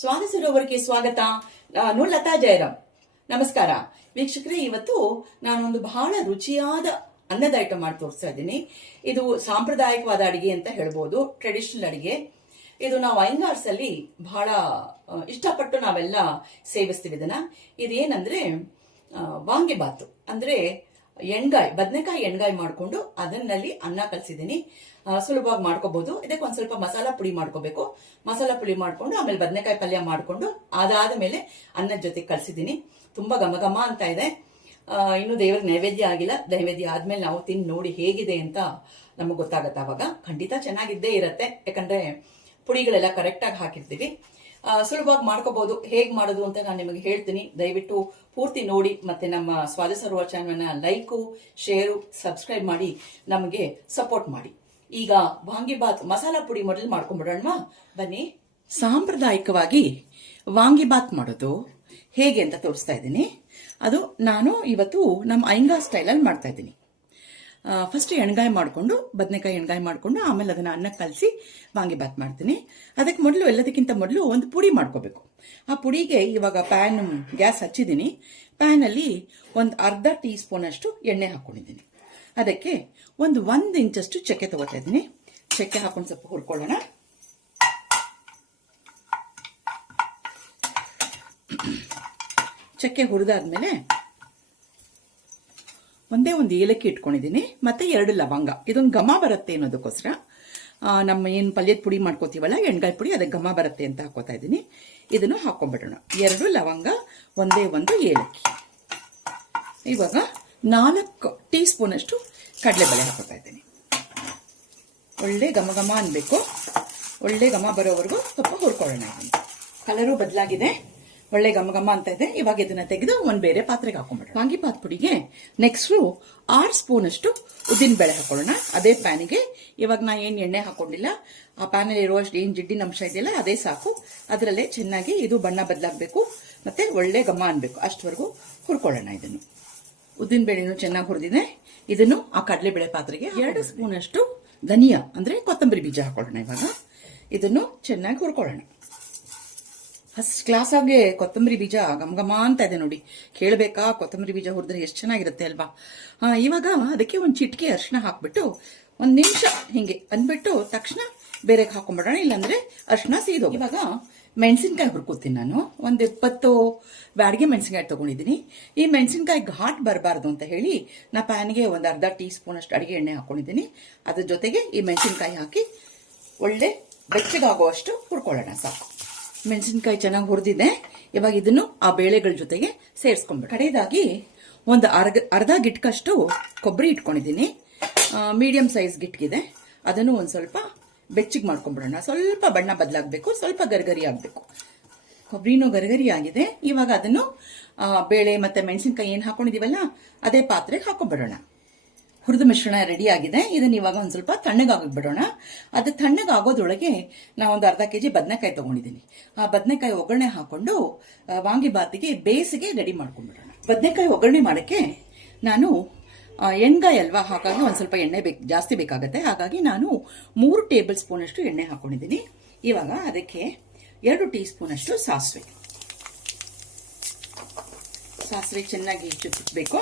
ಸ್ವಾಗತಿಸಿರುವವರಿಗೆ ಸ್ವಾಗತ. ನಾನು ಲತಾ ಜಯರಾಮ್. ನಮಸ್ಕಾರ ವೀಕ್ಷಕರೇ. ಇವತ್ತು ನಾನೊಂದು ಬಹಳ ರುಚಿಯಾದ ಅನ್ನದ ಐಟಮ್ ಮಾಡಿ ತೋರಿಸ್ತಾ ಇದ್ದೀನಿ. ಇದು ಸಾಂಪ್ರದಾಯಿಕವಾದ ಅಡಿಗೆ ಅಂತ ಹೇಳ್ಬೋದು, ಟ್ರೆಡಿಷನಲ್ ಅಡಿಗೆ. ಇದು ನಾವು ಅಯ್ಯಂಗಾರ್ಸ್ ಅಲ್ಲಿ ಬಹಳ ಇಷ್ಟಪಟ್ಟು ನಾವೆಲ್ಲ ಸೇವಿಸ್ತೀವಿ ಇದನ್ನ. ಇದೇನಂದ್ರೆ ವಾಂಗಿಬಾತು, ಅಂದ್ರೆ ಬದನೆಕಾಯಿ ಎಣ್ಗಾಯಿ ಮಾಡ್ಕೊಂಡು ಅದನ್ನಲ್ಲಿ ಅನ್ನ ಕಲ್ಸಿದೀನಿ. ಸುಲಭವಾಗಿ ಮಾಡ್ಕೋಬಹುದು. ಇದಕ್ಕೆ ಒಂದ್ ಸ್ವಲ್ಪ ಮಸಾಲಾ ಪುಡಿ ಮಾಡ್ಕೋಬೇಕು. ಮಸಾಲಾ ಪುಡಿ ಮಾಡ್ಕೊಂಡು ಆಮೇಲೆ ಬದನೆಕಾಯಿ ಪಲ್ಯ ಮಾಡ್ಕೊಂಡು ಅದಾದ ಮೇಲೆ ಅನ್ನದ ಜೊತೆ ಕಲ್ಸಿದೀನಿ. ತುಂಬಾ ಘಮ ಘಮ ಅಂತ ಇದೆ. ಇನ್ನು ದೇವರಿಗೆ ನೈವೇದ್ಯ ಆಗಿಲ್ಲ. ನೈವೇದ್ಯ ಆದ್ಮೇಲೆ ನಾವು ತಿಂದು ನೋಡಿ ಹೇಗಿದೆ ಅಂತ ನಮಗ್ ಗೊತ್ತಾಗತ್ತೆ. ಅವಾಗ ಖಂಡಿತ ಚೆನ್ನಾಗಿದ್ದೇ ಇರತ್ತೆ, ಯಾಕಂದ್ರೆ ಪುಡಿಗಳೆಲ್ಲ ಕರೆಕ್ಟ್ ಆಗಿ ಹಾಕಿರ್ತೀವಿ. ಸುಲಭವಾಗಿ ಮಾಡ್ಕೋಬಹುದು. ಹೇಗ್ ಮಾಡೋದು ಅಂತ ನಾನು ನಿಮಗೆ ಹೇಳ್ತೀನಿ. ದಯವಿಟ್ಟು ಪೂರ್ತಿ ನೋಡಿ. ಮತ್ತೆ ನಮ್ಮ ಸ್ವಾದ Sarovar channel like, share, subscribe ಮಾಡಿ ನಮಗೆ ಸಪೋರ್ಟ್ ಮಾಡಿ. ಈಗ ವಾಂಗಿಬಾತ್ ಮಸಾಲಾ ಪುಡಿ ಮೊದಲು ಮಾಡ್ಕೊಂಡ್ಬಿಡೋಣ ಬನ್ನಿ. ಸಾಂಪ್ರದಾಯಿಕವಾಗಿ ವಾಂಗಿಬಾತ್ ಮಾಡೋದು ಹೇಗೆ ಅಂತ ತೋರಿಸ್ತಾ ಇದ್ದೀನಿ. ಅದು ನಾನು ಇವತ್ತು ನಮ್ಮ ಅಯ್ಯಂಗಾರ್ ಸ್ಟೈಲಲ್ಲಿ ಮಾಡ್ತಾ ಇದ್ದೀನಿ. ಫಸ್ಟ್ ಎಣ್ಗಾಯಿ ಮಾಡಿಕೊಂಡು, ಬದನೆಕಾಯಿ ಎಣ್ಗಾಯಿ ಮಾಡಿಕೊಂಡು ಆಮೇಲೆ ಅದನ್ನ ಅನ್ನಕ್ಕೆ ಕಲಸಿ ವಾಂಗಿಬಾತ್ ಮಾಡ್ತೀನಿ. ಅದಕ್ಕೆ ಮೊದಲು, ಎಲ್ಲದಕ್ಕಿಂತ ಮೊದಲು ಒಂದು ಪುಡಿ ಮಾಡ್ಕೋಬೇಕು. ಆ ಪುಡಿಗೆ ಇವಾಗ ಗ್ಯಾಸ್ ಹಚ್ಚಿದ್ದೀನಿ. ಪ್ಯಾನಲ್ಲಿ ಒಂದು ಅರ್ಧ ಟೀ ಸ್ಪೂನ್ ಅಷ್ಟು ಎಣ್ಣೆ ಹಾಕೊಂಡಿದ್ದೀನಿ. ಅದಕ್ಕೆ ಒಂದು ಇಂಚಷ್ಟು ಚಕ್ಕೆ ತಗೋತಾ ಇದ್ದೀನಿ. ಚಕ್ಕೆ ಹಾಕೊಂಡು ಸ್ವಲ್ಪ ಹುರ್ಕೊಳ್ಳೋಣ. ಚಕ್ಕೆ ಹುರಿದಾದ್ಮೇಲೆ ಒಂದೇ ಒಂದು ಏಲಕ್ಕಿ ಇಟ್ಕೊಂಡಿದ್ದೀನಿ, ಮತ್ತೆ 2 ಲವಂಗ. ಇದೊಂದು ಘಮ ಬರುತ್ತೆ ಅನ್ನೋದಕ್ಕೋಸ್ಕರ ನಮ್ಮ ಏನು ಪಲ್ಯದ ಪುಡಿ ಮಾಡ್ಕೋತೀವಲ್ಲ, ಎಣ್ಗಾಯಿ ಪುಡಿ, ಅದಕ್ಕೆ ಘಮ ಬರುತ್ತೆ ಅಂತ ಹಾಕೋತಾ ಇದ್ದೀನಿ. ಇದನ್ನು ಹಾಕೊಂಡ್ಬಿಡೋಣ. 2 ಲವಂಗ, ಒಂದೇ ಒಂದು ಏಲಕ್ಕಿ. ಇವಾಗ 4 ಟೀ ಸ್ಪೂನ್ ಅಷ್ಟು ಕಡಲೆಬೇಳೆ ಹಾಕೋತಾ ಇದ್ದೀನಿ. ಒಳ್ಳೆ ಘಮ ಘಮ ಅನ್ಬೇಕು. ಒಳ್ಳೆ ಘಮ ಬರೋವರೆಗೂ ಸ್ವಲ್ಪ ಹುರ್ಕೊಳ್ಳೋಣ. ಕಲರು ಬದಲಾಗಿದೆ, ಒಳ್ಳೆ ಘಮ ಘಮ ಅಂತ ಇದೆ. ಇವಾಗ ಇದನ್ನ ತೆಗೆದು ಒಂದು ಬೇರೆ ಪಾತ್ರೆಗೆ ಹಾಕೊಂಡ್ಬಿಡೋಣ. ವಾಂಗಿಬಾತ್ ಪುಡಿಗೆ ನೆಕ್ಸ್ಟ್ 6 ಸ್ಪೂನ್ ಅಷ್ಟು ಉದ್ದಿನ ಬೇಳೆ ಹಾಕೊಳ್ಳೋಣ. ಅದೇ ಪ್ಯಾನಿಗೆ ಇವಾಗ ನಾ ಏನ್ ಎಣ್ಣೆ ಹಾಕೊಂಡಿಲ್ಲ, ಆ ಪ್ಯಾನಲ್ಲಿ ಇರುವಷ್ಟು ಏನ್ ಜಿಡ್ಡಿನ ಅಂಶ ಇದೆಯಲ್ಲ ಅದೇ ಸಾಕು. ಅದರಲ್ಲೇ ಚೆನ್ನಾಗಿ ಇದು ಬಣ್ಣ ಬದಲಾಗಬೇಕು, ಮತ್ತೆ ಒಳ್ಳೆ ಘಮ ಅನ್ಬೇಕು. ಅಷ್ಟವರೆಗೂ ಹುರ್ಕೊಳ್ಳೋಣ. ಇದನ್ನು ಉದ್ದಿನ ಬೇಳೆನು ಚೆನ್ನಾಗಿ ಹುರಿದಿದೆ. ಇದನ್ನು ಆ ಕಡಲೆಬೇಳೆ ಪಾತ್ರೆಗೆ 2 ಸ್ಪೂನ್ ಅಷ್ಟು ಧನಿಯಾ ಅಂದ್ರೆ ಕೊತ್ತಂಬರಿ ಬೀಜ ಹಾಕೊಳ್ಳೋಣ. ಇವಾಗ ಇದನ್ನು ಚೆನ್ನಾಗಿ ಹುರ್ಕೊಳ್ಳೋಣ. ಫಸ್ಟ್ ಕ್ಲಾಸ್ ಆಗಿ ಕೊತ್ತಂಬರಿ ಬೀಜ ಗಮಗಮ ಅಂತ ಇದೆ ನೋಡಿ. ಕೇಳಬೇಕಾ? ಕೊತ್ತಂಬರಿ ಬೀಜ ಹುರಿದ್ರೆ ಎಷ್ಟು ಚೆನ್ನಾಗಿರುತ್ತೆ ಅಲ್ವಾ? ಇವಾಗ ಅದಕ್ಕೆ ಒಂದು ಚಿಟಿಕೆ ಅರಿಶಿನ ಹಾಕ್ಬಿಟ್ಟು 1 ನಿಮಿಷ ಹಿಂಗೆ ಅಂದ್ಬಿಟ್ಟು ತಕ್ಷಣ ಬೇರೆಗೆ ಹಾಕೊಂಡ್ಬಿಡೋಣ, ಇಲ್ಲಾಂದ್ರೆ ಅರಿಶಿನ ಸೀದೋ. ಇವಾಗ ಮೆಣಸಿನ್ಕಾಯಿ ಹುರ್ಕೋತೀನಿ ನಾನು. 20 ಬ್ಯಾಡಿಗೆ ಮೆಣಸಿನ್ಕಾಯಿ ತಗೊಂಡಿದ್ದೀನಿ. ಈ ಮೆಣಸಿನ್ಕಾಯಿ ಘಾಟ್ ಬರಬಾರ್ದು ಅಂತ ಹೇಳಿ ನಾ ಪ್ಯಾನ್ಗೆ ಒಂದು ಅರ್ಧ ಟೀ ಸ್ಪೂನ್ ಅಷ್ಟು ಅಡಿಗೆ ಎಣ್ಣೆ ಹಾಕೊಂಡಿದ್ದೀನಿ. ಅದ್ರ ಜೊತೆಗೆ ಈ ಮೆಣಸಿನ್ಕಾಯಿ ಹಾಕಿ ಒಳ್ಳೆ ಬೆಚ್ಚಗಾಗುವಷ್ಟು ಹುರ್ಕೊಳ್ಳೋಣ. ಸಾಕು. ಮೆಣಸಿನ್ಕಾಯಿ ಚೆನ್ನಾಗಿ ಹುರಿದಿದೆ. ಇವಾಗ ಇದನ್ನು ಆ ಬೇಳೆಗಳ ಜೊತೆಗೆ ಸೇರಿಸ್ಕೊಂಡ್ಬಿಟ್ಟು ಕಡೆಯದಾಗಿ ಒಂದು ಅರ್ಧ ಗಿಟ್ಕಷ್ಟು ಕೊಬ್ಬರಿ ಇಟ್ಕೊಂಡಿದ್ದೀನಿ. ಮೀಡಿಯಂ ಸೈಜ್ ಗಿಟ್ಗಿದೆ. ಅದನ್ನು ಒಂದು ಸ್ವಲ್ಪ ಬೆಚ್ಚಿಗೆ ಮಾಡ್ಕೊಂಡ್ಬಿಡೋಣ. ಸ್ವಲ್ಪ ಬಣ್ಣ ಬದಲಾಗಬೇಕು, ಸ್ವಲ್ಪ ಗರಿಗರಿ ಆಗಬೇಕು. ಕೊಬ್ಬರಿನೂ ಗರಿಗರಿ ಆಗಿದೆ. ಇವಾಗ ಅದನ್ನು ಬೇಳೆ ಮತ್ತೆ ಮೆಣಸಿನ್ಕಾಯಿ ಏನು ಹಾಕೊಂಡಿದೀವಲ್ಲ ಅದೇ ಪಾತ್ರೆಗೆ ಹಾಕೊಂಡ್ಬಿಡೋಣ. ಹುರಿದ ಮಿಶ್ರಣ ರೆಡಿ ಆಗಿದೆ. ಇದನ್ನ ಇವಾಗ ಒಂದು ಸ್ವಲ್ಪ ತಣ್ಣಗಾಗಬಿಡೋಣ. ಅದು ತಣ್ಣಗಾಗೋದ್ರೊಳಗೆ ನಾವು ಒಂದು ಅರ್ಧ ಕೆಜಿ ಬದನೆಕಾಯಿ ತಗೊಂಡಿದ್ದೀನಿ. ಆ ಬದನೆಕಾಯಿ ಒಗ್ಗರಣೆ ಹಾಕೊಂಡು ವಾಂಗಿಬಾತಿಗೆ ಬೇಸಿಗೆ ರೆಡಿ ಮಾಡ್ಕೊಂಡ್ಬಿಡೋಣ. ಬದನೆಕಾಯಿ ಒಗ್ಗರಣೆ ಮಾಡಕ್ಕೆ ನಾನು ಎಣ್ಗಾಯಿ ಅಲ್ವಾ, ಹಾಗಾಗಿ ಒಂದ್ ಸ್ವಲ್ಪ ಎಣ್ಣೆ ಜಾಸ್ತಿ ಬೇಕಾಗತ್ತೆ. ಹಾಗಾಗಿ ನಾನು 3 ಟೇಬಲ್ ಸ್ಪೂನ್ ಅಷ್ಟು ಎಣ್ಣೆ ಹಾಕೊಂಡಿದ್ದೀನಿ. ಇವಾಗ ಅದಕ್ಕೆ 2 ಟೀ ಸ್ಪೂನ್ ಅಷ್ಟು ಸಾಸಿವೆ ಚೆನ್ನಾಗಿ ಚುಚ್ಚಬೇಕು.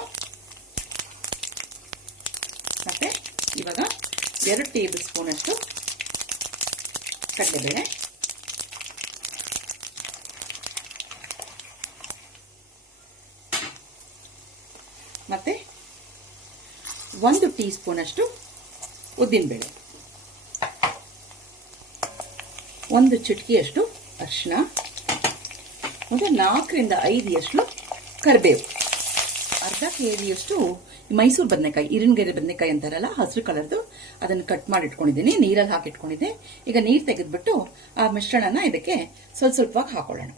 ಮತ್ತೆ ಇವಾಗ 2 ಟೇಬಲ್ ಸ್ಪೂನ್ ಅಷ್ಟು ಕಡಲೆಬೇಳೆ, ಮತ್ತೆ 1 ಟೀ ಸ್ಪೂನ್ ಅಷ್ಟು ಉದ್ದಿನಬೇಳೆ, 1 ಚಿಟಿಕೆಯಷ್ಟು ಅರಿಶಿನ, ಒಂದು 4 ರಿಂದ 5 ಕರಿಬೇವು, ಅರ್ಧ ಕೆಜಿಯಷ್ಟು ಮೈಸೂರು ಬದನೆಕಾಯಿ, ಇರಿನಗೆರೆ ಬದನೆಕಾಯಿ ಅಂತಾರಲ್ಲ, ಹಸಿರು ಕಲರ್ದು, ಅದನ್ನು ಕಟ್ ಮಾಡಿ ಇಟ್ಕೊಂಡಿದ್ದೀನಿ. ನೀರಲ್ಲಿ ಹಾಕಿ ಇಟ್ಕೊಂಡಿದ್ದೆ. ಈಗ ನೀರು ತೆಗೆದ್ಬಿಟ್ಟು ಆ ಮಿಶ್ರಣನ ಇದಕ್ಕೆ ಸ್ವಲ್ಪವಾಗಿ ಹಾಕೊಳ್ಳೋಣ.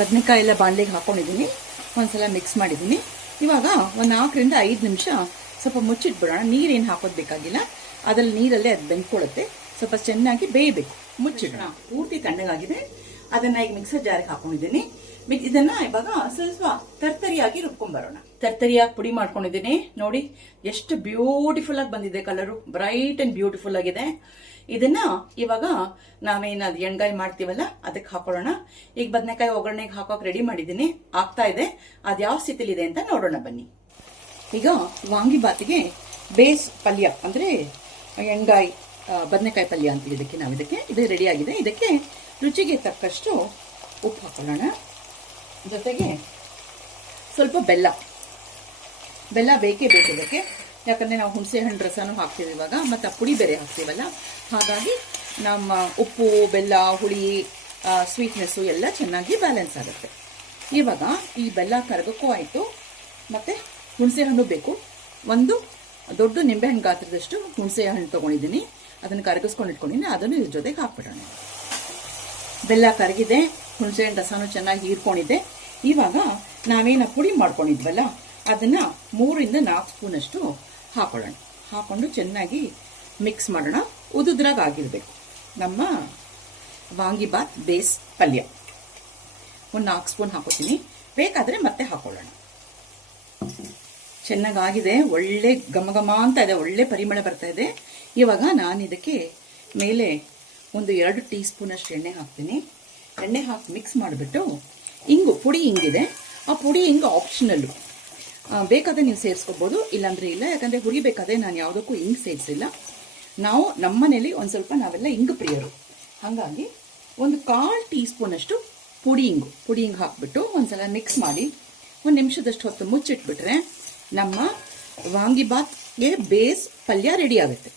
ಬದನೆಕಾಯಿ ಎಲ್ಲ ಬಾಣಲೆಗೆ ಹಾಕೊಂಡಿದ್ದೀನಿ. ಒಂದ್ಸಲ ಮಿಕ್ಸ್ ಮಾಡಿದ್ದೀನಿ. ಇವಾಗ ಒಂದು 4 ರಿಂದ 5 ನಿಮಿಷ ಸ್ವಲ್ಪ ಮುಚ್ಚಿಟ್ಬಿಡೋಣ. ನೀರೇನು ಹಾಕೋದು ಬೇಕಾಗಿಲ್ಲ, ಅದ್ರಲ್ಲಿ ನೀರಲ್ಲೇ ಅದು ಬೆಂದ್ಕೊಳ್ಳುತ್ತೆ. ಸ್ವಲ್ಪ ಚೆನ್ನಾಗಿ ಬೇಯಬೇಕು. ಮುಚ್ಚಿಡೋಣ. ಪೂರ್ತಿ ತಣ್ಣಗಾಗಿದೆ. ಅದನ್ನ ಈಗ ಮಿಕ್ಸರ್ ಜಾರಿಗೆ ಹಾಕೊಂಡಿದ್ದೀನಿ. ಇದನ್ನ ಇವಾಗ ಸ್ವಲ್ಪ ತರ್ತರಿಯಾಗಿ ರುಬ್ಕೊಂಡ್ಬರೋಣ. ತರ್ತರಿಯಾಗಿ ಪುಡಿ ಮಾಡ್ಕೊಂಡಿದ್ದೀನಿ. ನೋಡಿ ಎಷ್ಟು ಬ್ಯೂಟಿಫುಲ್ ಆಗಿ ಬಂದಿದೆ. ಕಲರು ಬ್ರೈಟ್ ಅಂಡ್ ಬ್ಯೂಟಿಫುಲ್ ಆಗಿದೆ. ಇದನ್ನ ಇವಾಗ ನಾವೇನದು ಎಣ್ಗಾಯಿ ಮಾಡ್ತೀವಲ್ಲ ಅದಕ್ಕೆ ಹಾಕೊಳ್ಳೋಣ. ಈಗ ಬದನೆಕಾಯಿ ಒಗ್ಗರಣೆಗೆ ಹಾಕೋಕೆ ರೆಡಿ ಮಾಡಿದ್ದೀನಿ, ಆಗ್ತಾ ಇದೆ. ಅದ್ಯಾವ ಸ್ಥಿತಿಲಿದೆ ಅಂತ ನೋಡೋಣ ಬನ್ನಿ. ಈಗ ವಾಂಗಿಬಾತಿಗೆ ಬೇಸ್ ಪಲ್ಯ ಅಂದ್ರೆ ಎಣ್ಗಾಯಿ ಬದನೆಕಾಯಿ ಪಲ್ಯ ಅಂತೀವಿ ಇದಕ್ಕೆ ನಾವು. ಇದು ರೆಡಿ ಆಗಿದೆ. ಇದಕ್ಕೆ ರುಚಿಗೆ ತಕ್ಕಷ್ಟು ಉಪ್ಪು ಹಾಕೊಳ್ಳೋಣ. ಜೊತೆಗೆ ಸ್ವಲ್ಪ ಬೆಲ್ಲ ಬೇಕೇ ಬೇಕು ಇದಕ್ಕೆ, ಯಾಕಂದ್ರೆ ನಾವು ಹುಣಸೆ ಹಣ್ಣು ರಸನೂ ಹಾಕ್ತೀವಿ ಇವಾಗ, ಮತ್ತು ಪುಡಿ ಬೇರೆ ಹಾಕ್ತೀವಲ್ಲ, ಹಾಗಾಗಿ ನಮ್ಮ ಉಪ್ಪು ಬೆಲ್ಲ ಹುಳಿ ಸ್ವೀಟ್ನೆಸ್ಸು ಎಲ್ಲ ಚೆನ್ನಾಗಿ ಬ್ಯಾಲೆನ್ಸ್ ಆಗುತ್ತೆ. ಇವಾಗ ಈ ಬೆಲ್ಲ ಕರಗಕ್ಕೂ ಆಯಿತು, ಮತ್ತು ಹುಣಸೆ ಹಣ್ಣು ಬೇಕು. ಒಂದು ದೊಡ್ಡ ನಿಂಬೆಹಣ್ಣು ಗಾತ್ರದಷ್ಟು ಹುಣಸೆ ಹಣ್ಣು ತೊಗೊಂಡಿದ್ದೀನಿ, ಅದನ್ನು ಕರಗಿಸ್ಕೊಂಡು ಇಟ್ಕೊಂಡಿದ್ದೀನಿ. ಅದನ್ನು ಇದ್ರ ಜೊತೆಗೆ ಹಾಕ್ಬಿಡೋಣ. ಬೆಲ್ಲ ಕರಗಿದೆ, ಹುಣಸೆ ಹಣ್ಣು ರಸನೂ ಚೆನ್ನಾಗಿ ಹೀರ್ಕೊಂಡಿದೆ. ಇವಾಗ ನಾವೇನು ಪುಡಿ ಮಾಡ್ಕೊಂಡಿದ್ವಲ್ಲ ಅದನ್ನ 3 ರಿಂದ 4 ಸ್ಪೂನ್ ಅಷ್ಟು ಹಾಕೊಳ್ಳೋಣ. ಹಾಕೊಂಡು ಚೆನ್ನಾಗಿ ಮಿಕ್ಸ್ ಮಾಡೋಣ. ಉದುದ್ರಾಗ ಆಗಿರ್ಬೇಕು ನಮ್ಮ ವಾಂಗಿಬಾತ್ ಬೇಸ್ ಪಲ್ಯ. ಒಂದು 4 ಸ್ಪೂನ್ ಹಾಕೋತೀನಿ, ಬೇಕಾದ್ರೆ ಮತ್ತೆ ಹಾಕೊಳ್ಳೋಣ. ಚೆನ್ನಾಗಾಗಿದೆ, ಒಳ್ಳೆ ಘಮ ಅಂತ ಇದೆ, ಒಳ್ಳೆ ಪರಿಮಳ ಬರ್ತಾ ಇದೆ. ಇವಾಗ ನಾನು ಇದಕ್ಕೆ ಮೇಲೆ ಒಂದು 2 ಟೀ ಸ್ಪೂನ್ ಅಷ್ಟು ಎಣ್ಣೆ ಹಾಕ್ತೀನಿ. ಎಣ್ಣೆ ಹಾಕಿ ಮಿಕ್ಸ್ ಮಾಡಿಬಿಟ್ಟು ಪುಡಿ ಹಿಂಗಿದೆ, ಆ ಪುಡಿ ಹಿಂಗು ಆಪ್ಷನಲ್ಲು, ಬೇಕಾದ್ರೆ ನೀವು ಸೇರಿಸ್ಕೋಬೋದು, ಇಲ್ಲಾಂದ್ರೆ ಇಲ್ಲ. ಯಾಕಂದ್ರೆ ಹುರಿಬೇಕಾದ್ರೆ ನಾನು ಯಾವುದಕ್ಕೂ ಹಿಂಗ್ ಸೇರಿಸಿಲ್ಲ. ನಾವು ನಮ್ಮನೇಲಿ ಒಂದು ಸ್ವಲ್ಪ ನಾವೆಲ್ಲ ಹಿಂಗು ಪ್ರಿಯರು, ಹಾಗಾಗಿ ಒಂದು 1/4 ಟೀ ಸ್ಪೂನ್ ಅಷ್ಟು ಪುಡಿ ಹಿಂಗು ಹಾಕ್ಬಿಟ್ಟು ಒಂದ್ಸಲ ಮಿಕ್ಸ್ ಮಾಡಿ 1 ನಿಮಿಷದಷ್ಟು ಹೊತ್ತು ಮುಚ್ಚಿಟ್ಬಿಟ್ರೆ ನಮ್ಮ ವಾಂಗಿಬಾತ್ಗೆ ಬೇಸ್ ಪಲ್ಯ ರೆಡಿ ಆಗುತ್ತೆ.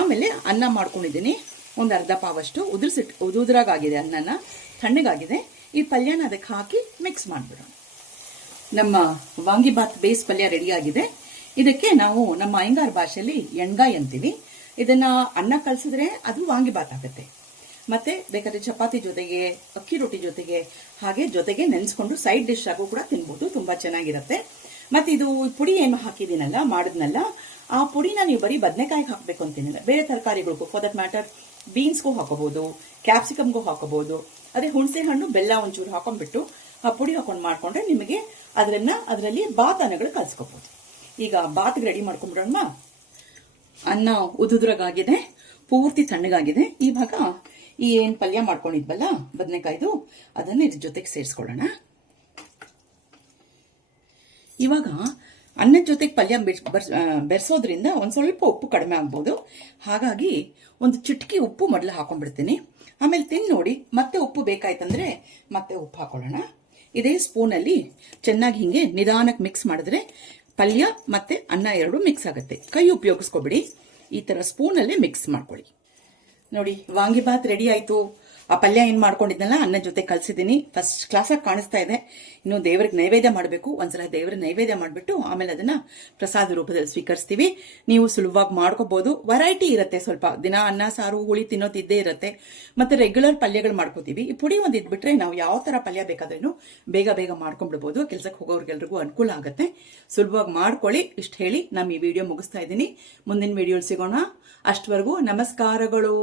ಆಮೇಲೆ ಅನ್ನ ಮಾಡ್ಕೊಂಡಿದ್ದೀನಿ, ಒಂದು ಅರ್ಧ ಪಾವಷ್ಟು ಉದುದ್ರಾಗಿದೆ, ಅನ್ನನ ತಣ್ಣಗಾಗಿದೆ. ಈ ಪಲ್ಯನ ಅದಕ್ಕೆ ಹಾಕಿ ಮಿಕ್ಸ್ ಮಾಡಿಬಿಡೋಣ. ನಮ್ಮ ವಾಂಗಿಬಾತ್ ಬೇಸ್ ಪಲ್ಯ ರೆಡಿ ಆಗಿದೆ. ಇದಕ್ಕೆ ನಾವು ನಮ್ಮ ಅಯ್ಯಂಗಾರ್ ಭಾಷೆಯಲ್ಲಿ ಎಣ್ಗಾಯಿ ಅಂತೀವಿ. ಇದನ್ನ ಅನ್ನ ಕಲಸಿದ್ರೆ ಅದು ವಾಂಗಿಬಾತ್ ಆಗುತ್ತೆ. ಮತ್ತೆ ಬೇಕಾದ್ರೆ ಚಪಾತಿ ಜೊತೆಗೆ, ಅಕ್ಕಿ ರೊಟ್ಟಿ ಜೊತೆಗೆ, ಹಾಗೆ ಜೊತೆಗೆ ನೆನೆಸ್ಕೊಂಡು ಸೈಡ್ ಡಿಶ್ ಆಗು ಕೂಡ ತಿನ್ಬೋದು, ತುಂಬಾ ಚೆನ್ನಾಗಿರುತ್ತೆ. ಮತ್ತೆ ಇದು ಪುಡಿ ಏನು ಹಾಕಿದ್ದೀನಲ್ಲ ಮಾಡಿದ್ನಲ್ಲ, ಆ ಪುಡಿನ ನೀವು ಬರೀ ಬದನೆಕಾಯಿಗೆ ಹಾಕಬೇಕು ಅಂತೀನಿಲ್ಲ, ಬೇರೆ ತರಕಾರಿಗಳಿಗೂ, ಫಾರ್ ದಟ್ ಮ್ಯಾಟರ್ ಬೀನ್ಸ್ಗೂ ಹಾಕೋಬಹುದು, ಕ್ಯಾಪ್ಸಿಕಮ್ಗೂ ಹಾಕೋಬಹುದು. ಅದೇ ಹುಣಸೆ ಹಣ್ಣು ಬೆಲ್ಲ ಒಂಚೂರು ಹಾಕೊಂಡ್ಬಿಟ್ಟು ಆ ಪುಡಿ ಹಾಕೊಂಡು ಮಾಡ್ಕೊಂಡ್ರೆ ನಿಮಗೆ ಅದರಲ್ಲಿ ಬಾತ್ ಅನ್ನಗಳು ಕಲ್ಸ್ಕೋಬಹುದು. ಈಗ ಬಾತ್ಗೆ ರೆಡಿ ಮಾಡ್ಕೊಂಡ್ಬಿಡೋಣ. ಅನ್ನ ಉದುದ್ರಾಗಿದೆ, ಪೂರ್ತಿ ತಣ್ಣಗಾಗಿದೆ. ಇವಾಗ ಈ ಏನ್ ಪಲ್ಯ ಮಾಡ್ಕೊಂಡಿದ್ವಲ್ಲ ಬದನೆಕಾಯ್ದು, ಅದನ್ನ ಇದ್ರ ಜೊತೆಗೆ ಸೇರಿಸ್ಕೊಳ್ಳೋಣ. ಇವಾಗ ಅನ್ನದ ಜೊತೆಗೆ ಪಲ್ಯ ಬೆರೆಸೋದ್ರಿಂದ ಒಂದ್ ಸ್ವಲ್ಪ ಉಪ್ಪು ಕಡಿಮೆ ಆಗ್ಬೋದು, ಹಾಗಾಗಿ ಒಂದು ಚಿಟಕಿ ಉಪ್ಪು ಮೊದಲು ಹಾಕೊಂಡ್ಬಿಡ್ತೀನಿ. ಆಮೇಲೆ ತಿಂದು ನೋಡಿ, ಮತ್ತೆ ಉಪ್ಪು ಬೇಕಾಯ್ತಂದ್ರೆ ಮತ್ತೆ ಉಪ್ಪು ಹಾಕೊಳ್ಳೋಣ. ಇದೇ ಸ್ಪೂನಲ್ಲಿ ಚೆನ್ನಾಗಿ ಹಿಂಗೆ ನಿಧಾನಕ್ಕೆ ಮಿಕ್ಸ್ ಮಾಡಿದ್ರೆ ಪಲ್ಯ ಮತ್ತೆ ಅನ್ನ ಎರಡು ಮಿಕ್ಸ್ ಆಗುತ್ತೆ. ಕೈ ಉಪಯೋಗಿಸ್ಕೊಬಿಡಿ, ಈ ತರ ಸ್ಪೂನಲ್ಲೇ ಮಿಕ್ಸ್ ಮಾಡ್ಕೊಳ್ಳಿ. ನೋಡಿ, ವಾಂಗಿಬಾತ್ ರೆಡಿ ಆಯ್ತು. ಆ ಪಲ್ಯ ಏನ್ ಮಾಡ್ಕೊಂಡಿದ್ನಲ್ಲ ಅನ್ನ ಜೊತೆ ಕಲ್ಸಿದ್ದೀನಿ, ಫಸ್ಟ್ ಕ್ಲಾಸ್ ಆಗಿ ಕಾಣಿಸ್ತಾ ಇದೆ. ಇನ್ನು ದೇವ್ರಿಗೆ ನೈವೇದ್ಯ ಮಾಡಬೇಕು. ಒಂದ್ಸಲ ದೇವ್ರಿಗೆ ನೈವೇದ್ಯ ಮಾಡ್ಬಿಟ್ಟು ಆಮೇಲೆ ಅದನ್ನ ಪ್ರಸಾದ ರೂಪದಲ್ಲಿ ಸ್ವೀಕರಿಸ್ತೀವಿ. ನೀವು ಸುಲಭವಾಗಿ ಮಾಡ್ಕೋಬಹುದು. ವೆರೈಟಿ ಇರುತ್ತೆ, ಸ್ವಲ್ಪ ದಿನ ಅನ್ನ ಸಾರು ಹುಳಿ ತಿನ್ನೋದಿದ್ದೇ ಇರುತ್ತೆ. ಮತ್ತೆ ರೆಗ್ಯುಲರ್ ಪಲ್ಯಗಳು ಮಾಡ್ಕೋತೀವಿ. ಈ ಪುಡಿ ಒಂದ್ ಇದ್ಬಿಟ್ರೆ ನಾವು ಯಾವ ತರ ಪಲ್ಯ ಬೇಕಾದ್ರೂ ಬೇಗ ಮಾಡ್ಕೊಂಡ್ಬಿಡ್ಬೋದು. ಕೆಲ್ಸಕ್ಕೆ ಹೋಗೋರ್ಗೆಲ್ರಿಗೂ ಅನುಕೂಲ ಆಗುತ್ತೆ. ಸುಲಭವಾಗಿ ಮಾಡ್ಕೊಳ್ಳಿ. ಇಷ್ಟು ಹೇಳಿ ನಾನು ಈ ವಿಡಿಯೋ ಮುಗಿಸ್ತಾ ಇದ್ದೀನಿ. ಮುಂದಿನ ವಿಡಿಯೋ ಸಿಗೋಣ. ಅಷ್ಟವರೆಗೂ ನಮಸ್ಕಾರಗಳು.